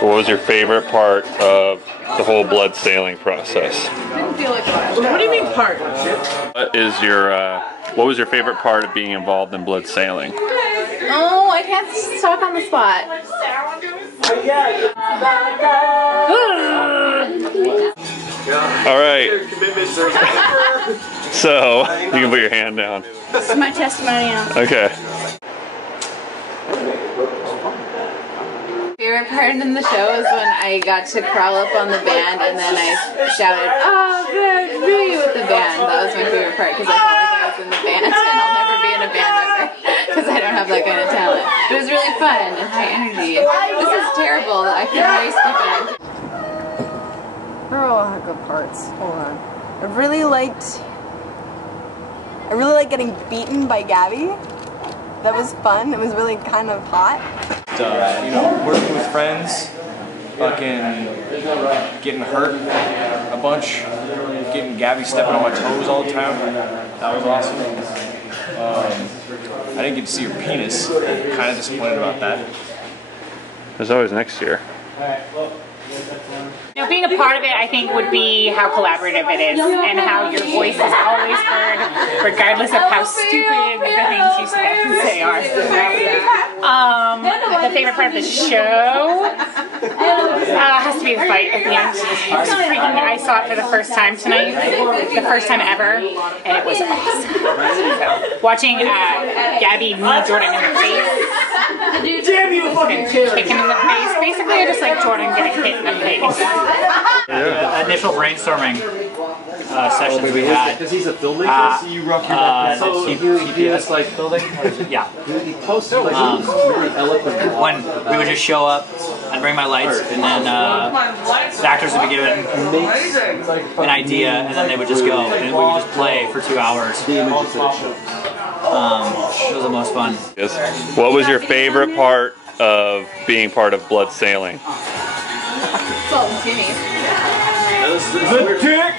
What was your favorite part of the whole blood sailing process? What do you mean part? What was your favorite part of being involved in blood sailing? Oh, I can't talk on the spot. All right. So you can put your hand down. This is my testimonial. Okay. Favorite part in the show is when I got to crawl up on the band and then I shouted, "Oh, good, me," with the band. That was my favorite part because I felt like I was in the band and I'll never be in a band ever because I don't have that kind of talent. But it was really fun and high energy. This is terrible. I feel very stupid. There were a lot of good parts. Hold on. I really liked getting beaten by Gabby. That was fun. It was really kind of hot. You know, working with friends, fucking getting hurt a bunch, getting Gabby stepping on my toes all the time. That was awesome. I didn't get to see her penis. Kind of disappointed about that. There's always next year. You know, being a part of it, I think, would be how collaborative it is and how your voice is always heard, regardless of how stupid the things you say are. The favorite part of the show has to be the fight at the end. I saw it for the first time tonight, the first time ever, and it was awesome. Watching Gabby knee Jordan in the face, Damn you, fucking kid! kick him in the face. Basically, I just like Jordan getting hit in the face. Initial brainstorming sessions we had. Because he's a filmmaker, TPS like building? Yeah. When we would just show up, I'd bring my lights, and then the actors would be given an idea, and then they would just go, and we would just play for 2 hours. It was the most fun. What was your favorite part of being part of blood sailing? Salt and Timmy. The dick!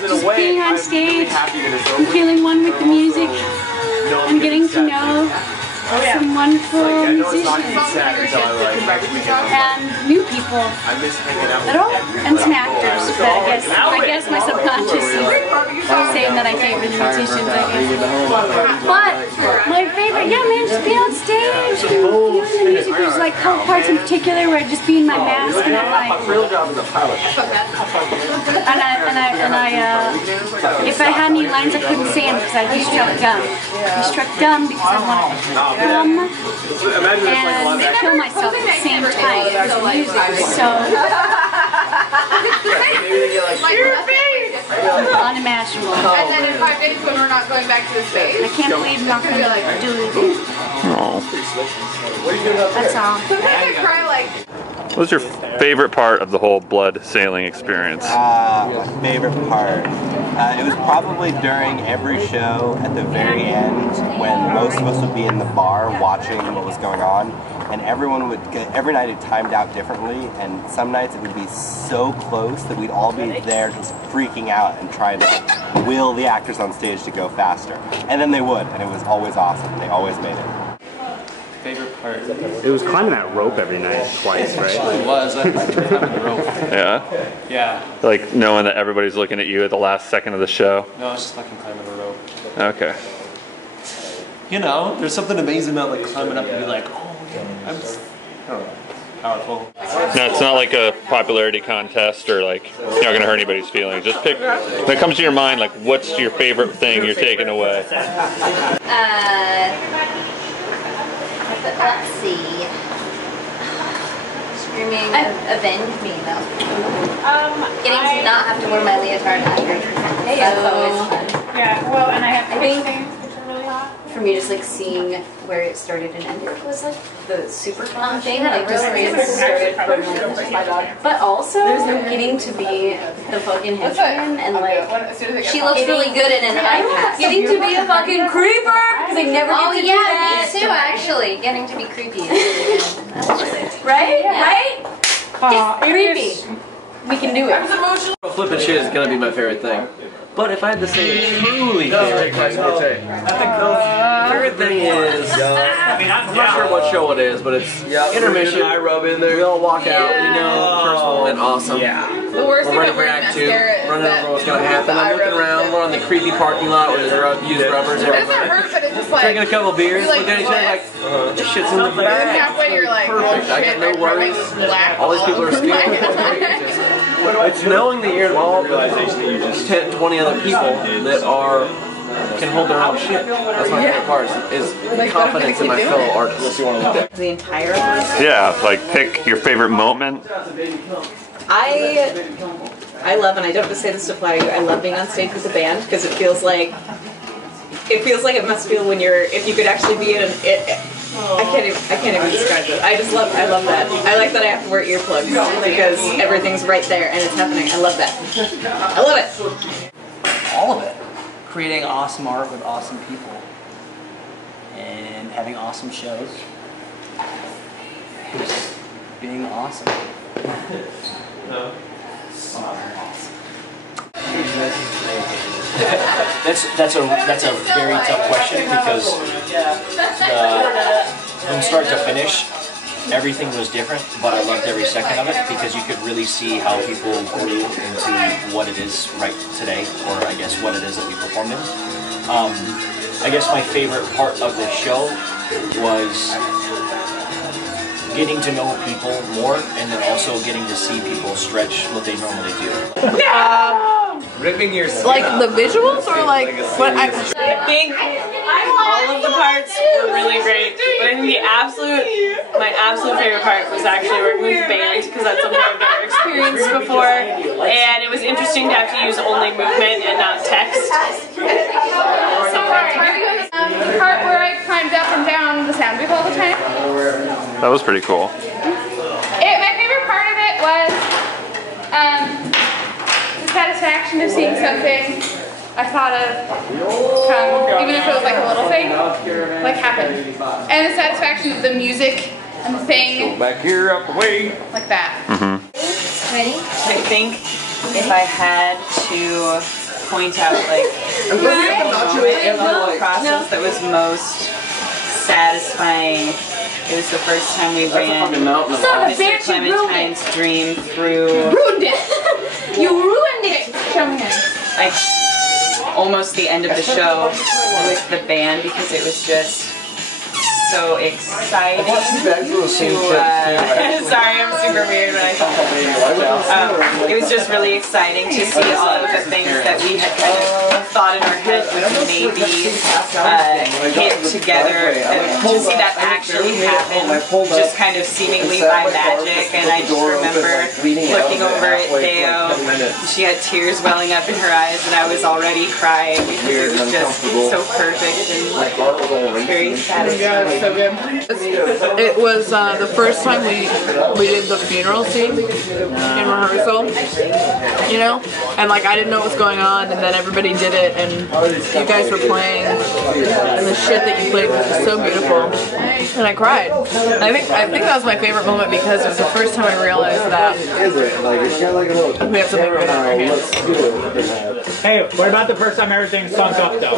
Just being on stage and feeling one with the music and getting to know some wonderful musicians and new people and some actors, but I guess my subconscious is saying that I favor the musicians, I guess. But my favorite, yeah man, just being on stage and feeling the music. There's like a couple parts in particular where I just be in my mask and I'm like, if I had any lines I couldn't say them because I'd be struck dumb. I'd be struck dumb because I want to and kill myself at the same time because the music was so unimaginable. And then in 5 days when we're not going back to the stage, I can't believe I'm not going to do it. That's all. sometimes I cry like. What was your favorite part of the whole blood sailing experience? My favorite part? It was probably during every show at the very end when most of us would be in the bar watching what was going on, and everyone would get, every night it timed out differently, and some nights it would be so close that we'd all be there just freaking out and trying to will the actors on stage to go faster. And then they would, and it was always awesome, and they always made it. Favorite part? It was climbing that rope every night, twice, right? It was. I like climbing the rope. Yeah? Yeah. Like knowing that everybody's looking at you at the last second of the show? No, it's just fucking climbing the rope. Okay. You know, there's something amazing about like climbing up and be like, oh, yeah, I don't know, powerful. No, it's not like a popularity contest or like you're not going to hurt anybody's feelings. Just pick, when it comes to your mind, like what's your favorite thing you're taking away? Let's see. Screaming, avenge me, that was pretty cool. Getting to not have to wear my leotard after. That's always fun. Yeah, well, and I have think things which are really hot. for me, just like seeing where it started and ended was like the super fun thing. Like just where it started from like, but also getting to be the fucking henchman and like she looks really good in an iPad. Getting to be a fucking creeper because I never get to do that. Me too, actually. Getting to be creepy is really good. Right? Right? Get creepy. We can do it. Flipping shit is gonna be my favorite thing. But if I had to say a truly favorite thing, favorite thing is, I'm not sure what show it is, but it's intermission. I rub in there. We all walk out. We know the first one went awesome. Yeah. The worst thing about we're wearing Act 2, mascara is running over what's going to happen. I'm looking around. We're on the creepy parking lot where they use rubbers. It doesn't hurt, but it's just like drinking a couple beers, like, looking at each other like, this shit's in the and bag. halfway you're like, Perfect. oh I shit, got no worries. black All these people are scared. It's knowing that you're involved with 10, 20 other people that can hold their own shit. That's my favorite part, is confidence in my fellow artists. The entire list? Yeah, like pick your favorite moment. I love, and I don't just say this to flatter you, I love being on stage with the band because it feels like it must feel when you're, if you could actually be in I can't even describe it. I love that. I like that I have to wear earplugs because everything's right there and it's happening. I love that. I love it. All of it. Creating awesome art with awesome people. And having awesome shows. Just being awesome. That's a very tough question because from start to finish, everything was different, but I loved every second of it because you could really see how people grew into what it is right today, or I guess what it is that we performed in. I guess my favorite part of the show was getting to know people more, and then also getting to see people stretch what they normally do. Ripping your skin like off. the visuals or like what? I think all of the parts were really great, but I think my absolute favorite part was actually working with the band because that's something I've never experienced before, and it was interesting to have to use only movement and not text. The part where I climbed up and down the sound booth all the time. That was pretty cool. My favorite part of it was the satisfaction of seeing something I thought of come, even if it was like a little thing, like happen. And the satisfaction of the music and the thing. Go back here, up the way. Like that. Ready? I think if I had to point out like a moment in the whole process that was most satisfying, it was the first time we ran Mr. Clementine's dream through. You ruined it! You ruined it! Show me Almost the end of the show with the band because it was just so exciting to, sorry, I'm super weird when I talk. It was just really exciting to see all of the things that we had kind of thought in our head would maybe hit together, and to see that actually happen, just kind of seemingly by magic. And I just remember looking over at Deo, she had tears welling up in her eyes, and I was already crying because it was just so perfect and very satisfying. So good. It was the first time we did the funeral scene in rehearsal, you know, and like I didn't know what was going on, and then everybody did it, and you guys were playing, and the shit that you played was just so beautiful, and I cried. I think that was my favorite moment because it was the first time I realized that we have something good on our hands. Hey, what about the first time everything sunk up though?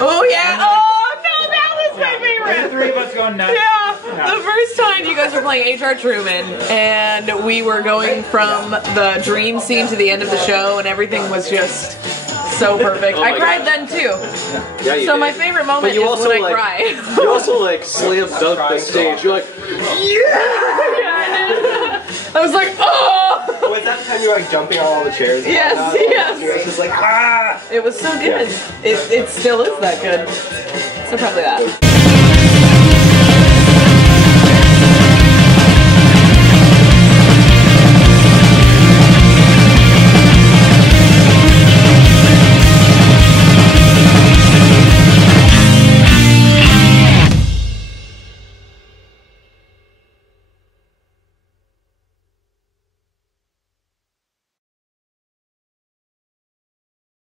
Oh yeah! Oh no, that was my favorite! The three of us going nuts. Yeah, the first time you guys were playing H.R. Truman, and we were going from the dream scene to the end of the show, and everything was just so perfect. I cried then too. Yeah, you so did. my favorite moment is also, when I like, cry. You also like slam dunk the stage. You're like, I was like, oh! Was that the time you were like jumping on all the chairs? Yes, yes. It was just like, ah! It was so good. It still is that good. So probably that.